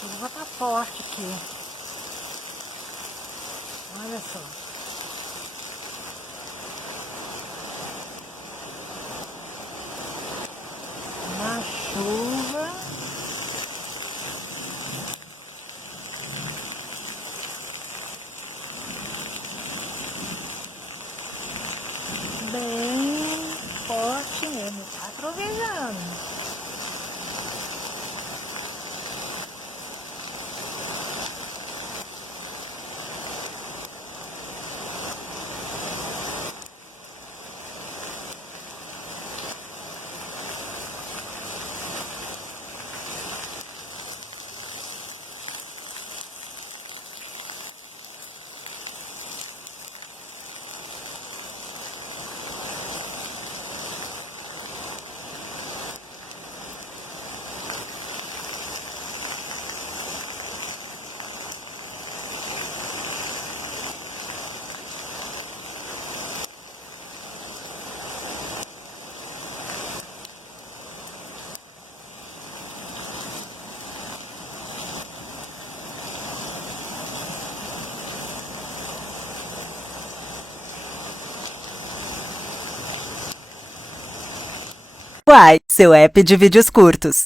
chuva tá forte aqui. Olha só. Uma chuva. Bem forte mesmo. Tá trovejando. Uai, seu app de vídeos curtos.